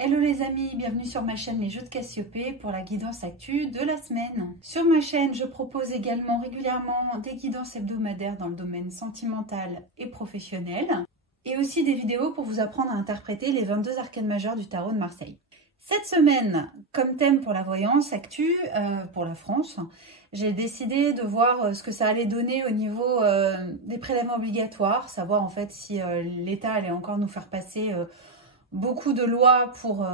Hello les amis, bienvenue sur ma chaîne Les Jeux de Cassiopée pour la guidance actu de la semaine. Sur ma chaîne, je propose également régulièrement des guidances hebdomadaires dans le domaine sentimental et professionnel et aussi des vidéos pour vous apprendre à interpréter les 22 arcanes majeures du tarot de Marseille. Cette semaine, comme thème pour la voyance actu pour la France, j'ai décidé de voir ce que ça allait donner au niveau des prélèvements obligatoires, savoir en fait si l'État allait encore nous faire passer beaucoup de lois pour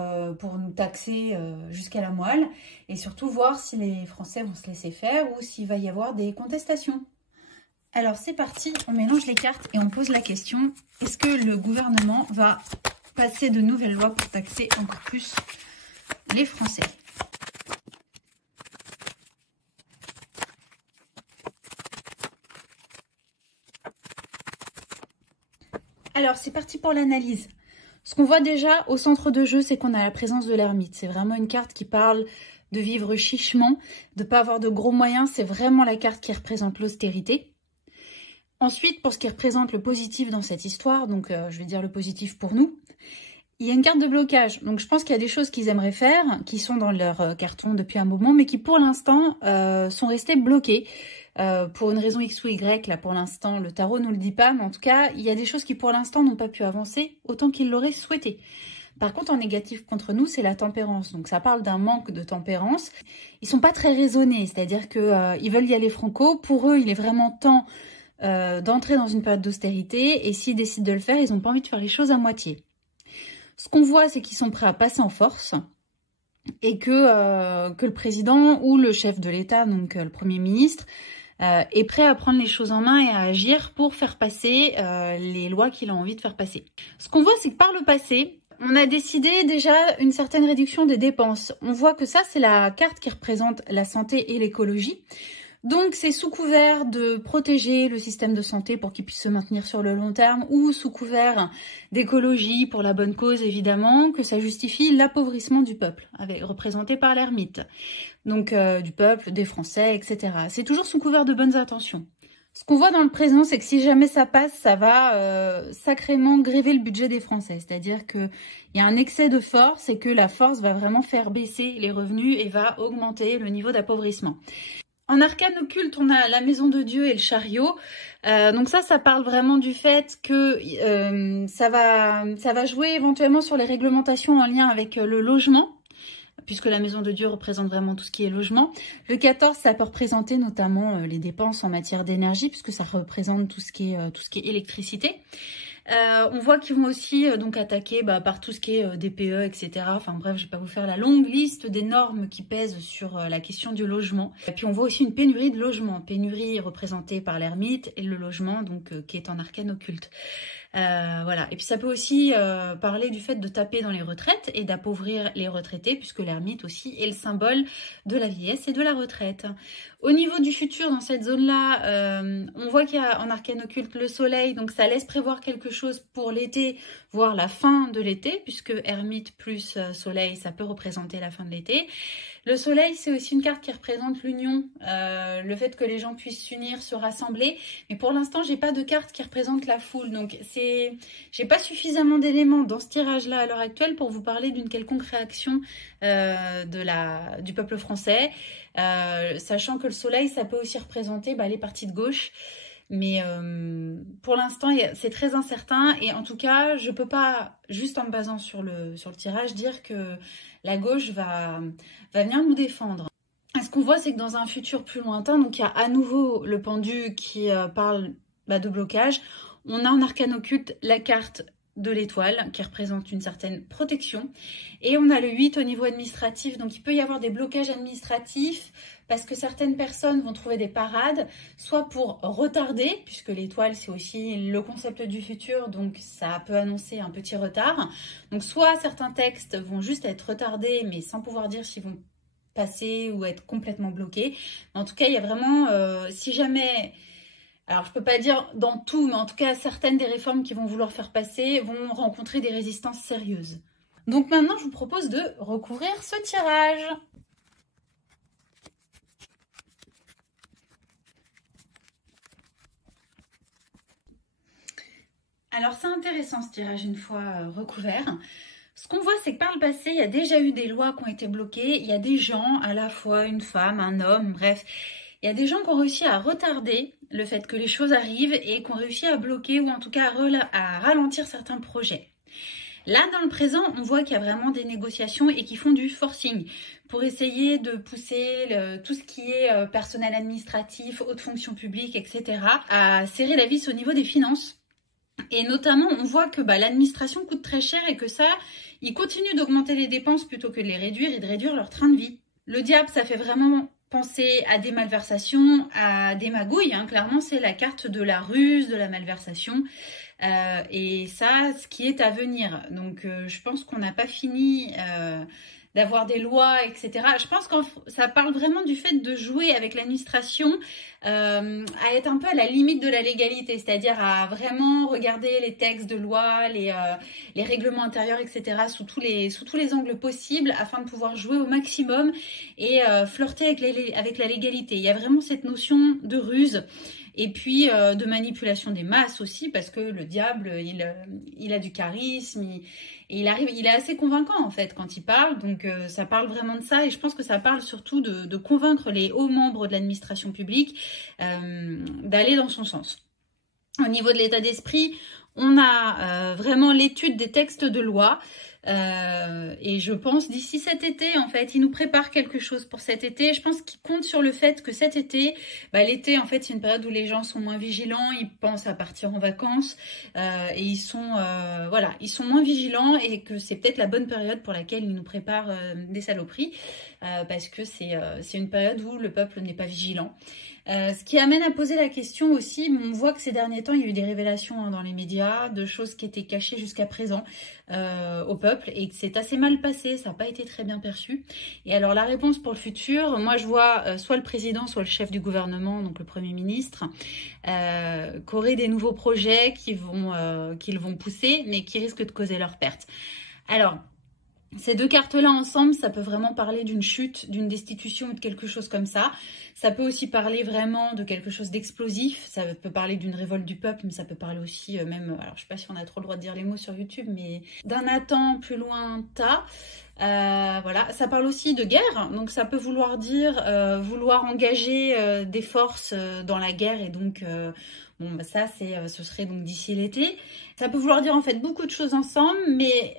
nous taxer jusqu'à la moelle et surtout voir si les Français vont se laisser faire ou s'il va y avoir des contestations. Alors c'est parti, on mélange les cartes et on pose la question, est-ce que le gouvernement va passer de nouvelles lois pour taxer encore plus les Français? Alors c'est parti pour l'analyse. Ce qu'on voit déjà au centre de jeu, c'est qu'on a la présence de l'ermite. C'est vraiment une carte qui parle de vivre chichement, de ne pas avoir de gros moyens. C'est vraiment la carte qui représente l'austérité. Ensuite, pour ce qui représente le positif dans cette histoire, donc je vais dire le positif pour nous, il y a une carte de blocage. Donc je pense qu'il y a des choses qu'ils aimeraient faire, qui sont dans leur carton depuis un moment, mais qui pour l'instant sont restées bloquées. Pour une raison X ou Y, là pour l'instant le tarot ne nous le dit pas, mais en tout cas il y a des choses qui pour l'instant n'ont pas pu avancer autant qu'ils l'auraient souhaité. Par contre en négatif contre nous c'est la tempérance, donc ça parle d'un manque de tempérance. Ils sont pas très raisonnés, c'est-à-dire que ils veulent y aller franco, pour eux il est vraiment temps d'entrer dans une période d'austérité et s'ils décident de le faire ils n'ont pas envie de faire les choses à moitié. Ce qu'on voit c'est qu'ils sont prêts à passer en force et que le président ou le chef de l'État, donc le Premier ministre, est prêt à prendre les choses en main et à agir pour faire passer les lois qu'il a envie de faire passer. Ce qu'on voit, c'est que par le passé, on a décidé déjà une certaine réduction des dépenses. On voit que ça, c'est la carte qui représente la santé et l'écologie. Donc c'est sous couvert de protéger le système de santé pour qu'il puisse se maintenir sur le long terme ou sous couvert d'écologie pour la bonne cause évidemment que ça justifie l'appauvrissement du peuple, représenté par l'ermite. Donc du peuple, des Français, etc. C'est toujours sous couvert de bonnes intentions. Ce qu'on voit dans le présent, c'est que si jamais ça passe, ça va sacrément gréver le budget des Français. C'est-à-dire qu'il y a un excès de force et que la force va vraiment faire baisser les revenus et va augmenter le niveau d'appauvrissement. En arcane occulte, on a la maison de Dieu et le chariot. Donc ça parle vraiment du fait que ça va jouer éventuellement sur les réglementations en lien avec le logement, puisque la maison de Dieu représente vraiment tout ce qui est logement. Le 14, ça peut représenter notamment les dépenses en matière d'énergie, puisque ça représente tout ce qui est électricité. On voit qu'ils vont aussi donc attaquer par tout ce qui est DPE, etc. Enfin bref, je vais pas vous faire la longue liste des normes qui pèsent sur la question du logement. Et puis on voit aussi une pénurie de logement. Pénurie représentée par l'ermite et le logement donc qui est en arcane occulte. Voilà. Et puis ça peut aussi parler du fait de taper dans les retraites et d'appauvrir les retraités, puisque l'ermite aussi est le symbole de la vieillesse et de la retraite. Au niveau du futur, dans cette zone-là, on voit qu'il y a en arcane occulte le soleil, donc ça laisse prévoir quelque chose pour l'été, voire la fin de l'été, puisque ermite plus soleil, ça peut représenter la fin de l'été. Le soleil, c'est aussi une carte qui représente l'union, le fait que les gens puissent s'unir, se rassembler. Mais pour l'instant, j'ai pas de carte qui représente la foule. Donc, j'ai pas suffisamment d'éléments dans ce tirage-là à l'heure actuelle pour vous parler d'une quelconque réaction du peuple français. Sachant que le soleil, ça peut aussi représenter les partis de gauche. Mais pour l'instant, c'est très incertain. Et en tout cas, je peux pas, juste en me basant sur le tirage, dire que la gauche va venir nous défendre. Ce qu'on voit, c'est que dans un futur plus lointain, donc il y a à nouveau le pendu qui parle de blocage. On a en arcane occulte la carte de l'étoile qui représente une certaine protection. Et on a le 8 au niveau administratif. Donc il peut y avoir des blocages administratifs parce que certaines personnes vont trouver des parades, soit pour retarder, puisque l'étoile c'est aussi le concept du futur, donc ça peut annoncer un petit retard. Donc soit certains textes vont juste être retardés, mais sans pouvoir dire s'ils vont passer ou être complètement bloqués. Mais en tout cas, il y a vraiment, si jamais... Alors, je peux pas dire dans tout, mais en tout cas, certaines des réformes qu'ils vont vouloir faire passer vont rencontrer des résistances sérieuses. Donc maintenant, je vous propose de recouvrir ce tirage. Alors, c'est intéressant ce tirage une fois recouvert. Ce qu'on voit, c'est que par le passé, il y a déjà eu des lois qui ont été bloquées. Il y a des gens, à la fois une femme, un homme, bref. Il y a des gens qui ont réussi à retarder le fait que les choses arrivent et qui ont réussi à bloquer ou en tout cas à ralentir certains projets. Là, dans le présent, on voit qu'il y a vraiment des négociations et qui font du forcing pour essayer de pousser tout ce qui est personnel administratif, haute fonction publique, etc. à serrer la vis au niveau des finances. Et notamment, on voit que l'administration coûte très cher et que ça, ils continuent d'augmenter les dépenses plutôt que de les réduire et de réduire leur train de vie. Le diable, ça fait vraiment penser à des malversations, à des magouilles. Hein. Clairement, c'est la carte de la ruse, de la malversation. Et ça, ce qui est à venir. Donc, je pense qu'on n'a pas fini d'avoir des lois, etc. Je pense que ça parle vraiment du fait de jouer avec l'administration, à être un peu à la limite de la légalité, c'est-à-dire à vraiment regarder les textes de loi, les règlements intérieurs, etc. sous tous les angles possibles afin de pouvoir jouer au maximum et flirter avec la légalité. Il y a vraiment cette notion de ruse. Et puis de manipulation des masses aussi, parce que le diable, il a du charisme, et il est assez convaincant en fait quand il parle. Donc ça parle vraiment de ça, et je pense que ça parle surtout de convaincre les hauts membres de l'administration publique d'aller dans son sens. Au niveau de l'état d'esprit, on a vraiment l'étude des textes de loi. Et je pense d'ici cet été, en fait, il nous prépare quelque chose pour cet été. Je pense qu'il compte sur le fait que cet été, l'été, en fait, c'est une période où les gens sont moins vigilants, ils pensent à partir en vacances et ils sont moins vigilants, et que c'est peut-être la bonne période pour laquelle il nous prépare des saloperies parce que c'est une période où le peuple n'est pas vigilant. Ce qui amène à poser la question aussi, on voit que ces derniers temps, il y a eu des révélations dans les médias de choses qui étaient cachées jusqu'à présent au peuple, et que c'est assez mal passé, ça n'a pas été très bien perçu. Et alors la réponse pour le futur, moi je vois soit le président, soit le chef du gouvernement, donc le Premier ministre, qui auraient des nouveaux projets qu'ils vont pousser, mais qui risquent de causer leur perte. Alors, ces deux cartes-là ensemble, ça peut vraiment parler d'une chute, d'une destitution ou de quelque chose comme ça. Ça peut aussi parler vraiment de quelque chose d'explosif. Ça peut parler d'une révolte du peuple, mais ça peut parler aussi même, alors je sais pas si on a trop le droit de dire les mots sur YouTube, mais d'un Nathan plus lointain. Voilà, ça parle aussi de guerre, donc ça peut vouloir dire vouloir engager des forces dans la guerre, et donc ça ce serait donc d'ici l'été. Ça peut vouloir dire en fait beaucoup de choses ensemble, mais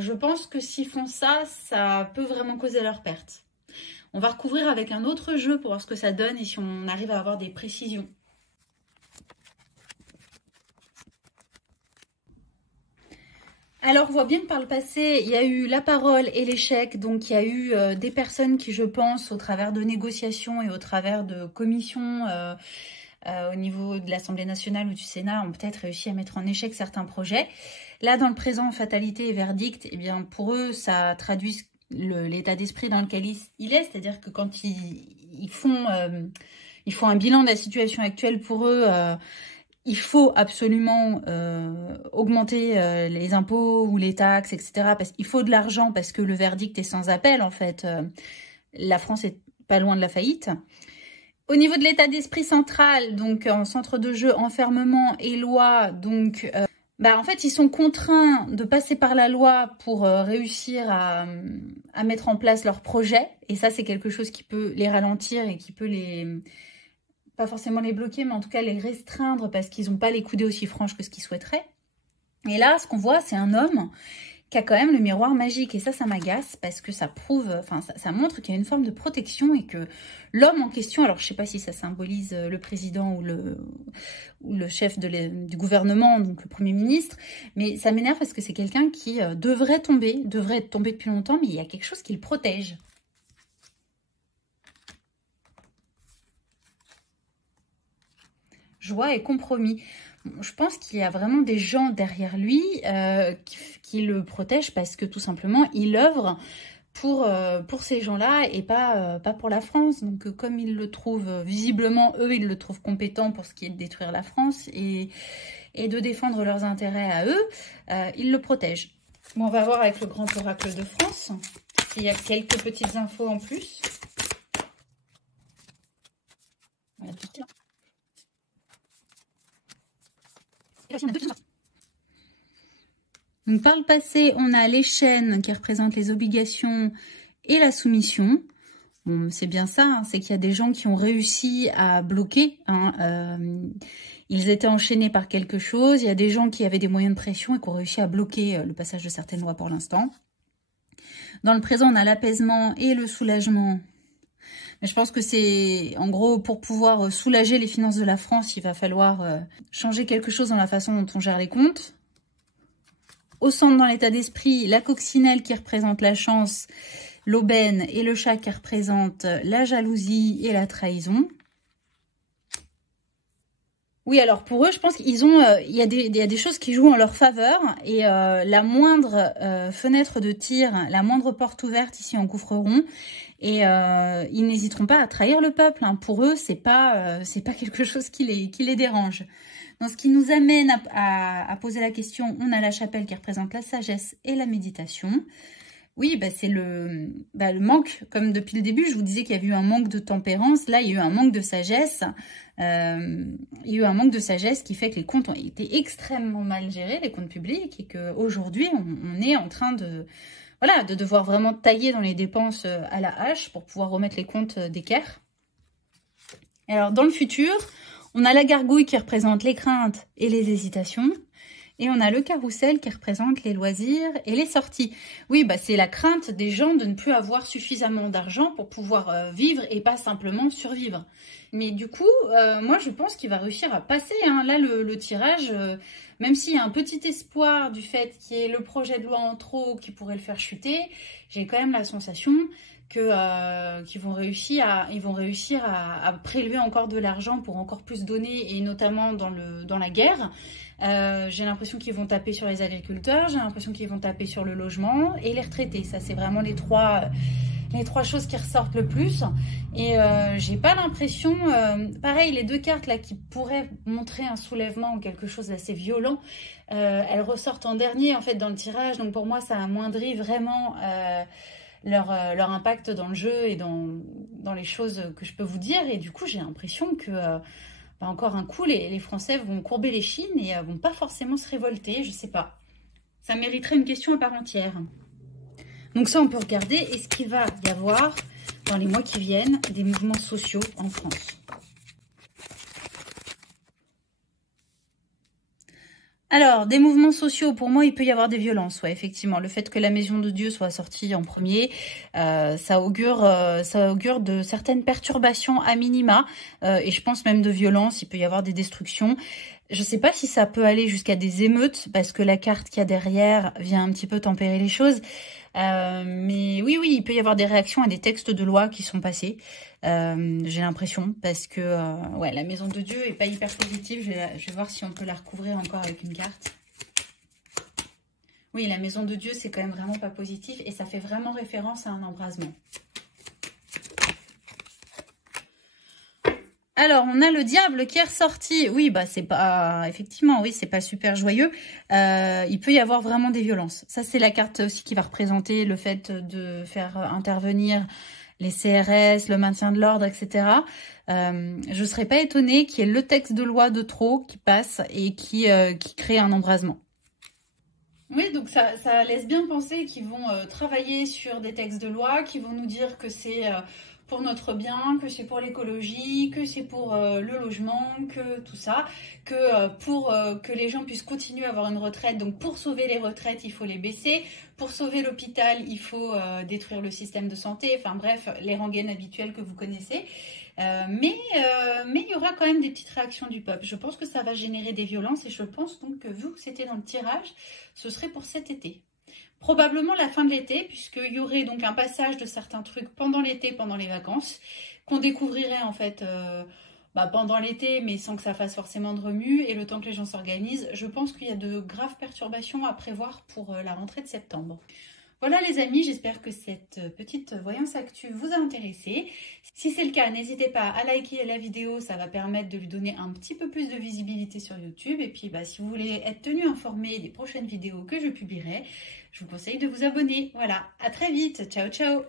je pense que s'ils font ça, ça peut vraiment causer leur perte. On va recouvrir avec un autre jeu pour voir ce que ça donne et si on arrive à avoir des précisions. Alors, on voit bien que par le passé, il y a eu la parole et l'échec. Donc, il y a eu des personnes qui, je pense, au travers de négociations et au travers de commissions au niveau de l'Assemblée nationale ou du Sénat, ont peut-être réussi à mettre en échec certains projets. Là, dans le présent, fatalité et verdict, eh bien, pour eux, ça traduit l'état d'esprit dans lequel il est. C'est-à-dire que quand ils font un bilan de la situation actuelle, pour eux... il faut absolument augmenter les impôts ou les taxes, etc. Parce qu'il faut de l'argent, parce que le verdict est sans appel, en fait. La France est pas loin de la faillite. Au niveau de l'état d'esprit central, donc en centre de jeu, enfermement et loi, donc... en fait, ils sont contraints de passer par la loi pour réussir à mettre en place leur projet. Et ça, c'est quelque chose qui peut les ralentir et qui peut pas forcément les bloquer, mais en tout cas les restreindre, parce qu'ils n'ont pas les coudées aussi franches que ce qu'ils souhaiteraient. Et là, ce qu'on voit, c'est un homme qui a quand même le miroir magique. Et ça m'agace, parce que ça prouve, enfin, ça montre qu'il y a une forme de protection, et que l'homme en question, alors je ne sais pas si ça symbolise le président ou le chef du gouvernement, donc le Premier ministre, mais ça m'énerve parce que c'est quelqu'un qui devrait être tombé depuis longtemps, mais il y a quelque chose qui le protège. Joie et compromis. Je pense qu'il y a vraiment des gens derrière lui qui le protègent, parce que tout simplement, il œuvre pour ces gens-là et pas pour la France. Donc comme ils le trouvent, visiblement, eux, ils le trouvent compétent pour ce qui est de détruire la France et de défendre leurs intérêts à eux, ils le protègent. Bon, on va voir avec le grand oracle de France s'il y a quelques petites infos en plus. Voilà, tout ça. Et là, on a deux qui sont sortis. Donc par le passé, on a les chaînes qui représentent les obligations et la soumission. Bon, c'est bien ça, hein, c'est qu'il y a des gens qui ont réussi à bloquer. Hein, ils étaient enchaînés par quelque chose. Il y a des gens qui avaient des moyens de pression et qui ont réussi à bloquer le passage de certaines lois pour l'instant. Dans le présent, on a l'apaisement et le soulagement. Mais je pense que c'est, en gros, pour pouvoir soulager les finances de la France, il va falloir changer quelque chose dans la façon dont on gère les comptes. Au centre, dans l'état d'esprit, la coccinelle qui représente la chance, l'aubaine, et le chat qui représente la jalousie et la trahison. Oui, alors pour eux, je pense qu'ils ont, il y a des choses qui jouent en leur faveur, et la moindre fenêtre de tir, la moindre porte ouverte ici en coffreron, et ils n'hésiteront pas à trahir le peuple. Hein. Pour eux, c'est pas quelque chose qui les dérange. Donc, ce qui nous amène à poser la question, on a la chapelle qui représente la sagesse et la méditation. Oui, bah, c'est le manque, comme depuis le début, je vous disais qu'il y avait eu un manque de tempérance. Là, il y a eu un manque de sagesse. Il y a eu un manque de sagesse qui fait que les comptes ont été extrêmement mal gérés, les comptes publics, et qu'aujourd'hui, on est en train de devoir vraiment tailler dans les dépenses à la hache pour pouvoir remettre les comptes d'équerre. Alors, dans le futur, on a la gargouille qui représente les craintes et les hésitations. Et on a le carrousel qui représente les loisirs et les sorties. Oui, bah c'est la crainte des gens de ne plus avoir suffisamment d'argent pour pouvoir vivre et pas simplement survivre. Mais du coup, moi je pense qu'il va réussir à passer. Hein. Là, le tirage, même s'il y a un petit espoir du fait qu'il y ait le projet de loi en trop qui pourrait le faire chuter, j'ai quand même la sensation qu'ils vont réussir à prélever encore de l'argent pour encore plus donner, et notamment dans la guerre. J'ai l'impression qu'ils vont taper sur les agriculteurs, j'ai l'impression qu'ils vont taper sur le logement et les retraités. Ça, c'est vraiment les trois choses qui ressortent le plus. Et j'ai pas l'impression... pareil, les deux cartes là qui pourraient montrer un soulèvement ou quelque chose d'assez violent, elles ressortent en dernier en fait dans le tirage. Donc pour moi, ça amoindrit vraiment... leur impact dans le jeu et dans les choses que je peux vous dire. Et du coup, j'ai l'impression que, encore un coup, les Français vont courber les chines et vont pas forcément se révolter, je sais pas. Ça mériterait une question à part entière. Donc ça, on peut regarder. Est-ce qu'il va y avoir, dans les mois qui viennent, des mouvements sociaux en France ? Alors, des mouvements sociaux, pour moi, il peut y avoir des violences, ouais, effectivement. Le fait que la Maison de Dieu soit sortie en premier, ça augure de certaines perturbations à minima, et je pense même de violences, il peut y avoir des destructions. Je ne sais pas si ça peut aller jusqu'à des émeutes, parce que la carte qu'il y a derrière vient un petit peu tempérer les choses. Mais oui, il peut y avoir des réactions à des textes de loi qui sont passés. J'ai l'impression, parce que la Maison de Dieu est pas hyper positive. Je vais voir si on peut la recouvrir encore avec une carte. Oui, la Maison de Dieu, c'est quand même vraiment pas positif, et ça fait vraiment référence à un embrasement. Alors, on a le diable qui est ressorti. Oui, bah c'est pas... Effectivement, oui, c'est pas super joyeux. Il peut y avoir vraiment des violences. Ça, c'est la carte aussi qui va représenter le fait de faire intervenir les CRS, le maintien de l'ordre, etc. Je ne serais pas étonnée qu'il y ait le texte de loi de trop qui passe et qui crée un embrasement. Oui, donc ça laisse bien penser qu'ils vont travailler sur des textes de loi, qui vont nous dire que c'est pour notre bien, que c'est pour l'écologie, que c'est pour le logement, que tout ça, que pour que les gens puissent continuer à avoir une retraite, donc pour sauver les retraites, il faut les baisser, pour sauver l'hôpital, il faut détruire le système de santé, enfin bref, les rengaines habituelles que vous connaissez. Mais il y aura quand même des petites réactions du peuple. Je pense que ça va générer des violences, et je pense donc que vu que c'était dans le tirage, ce serait pour cet été. Probablement la fin de l'été, puisqu'il y aurait donc un passage de certains trucs pendant l'été, pendant les vacances, qu'on découvrirait en fait pendant l'été, mais sans que ça fasse forcément de remue, et le temps que les gens s'organisent. Je pense qu'il y a de graves perturbations à prévoir pour la rentrée de septembre. Voilà les amis, j'espère que cette petite voyance actu vous a intéressé. Si c'est le cas, n'hésitez pas à liker la vidéo, ça va permettre de lui donner un petit peu plus de visibilité sur YouTube. Et puis si vous voulez être tenu informé des prochaines vidéos que je publierai, je vous conseille de vous abonner. Voilà, à très vite, ciao ciao.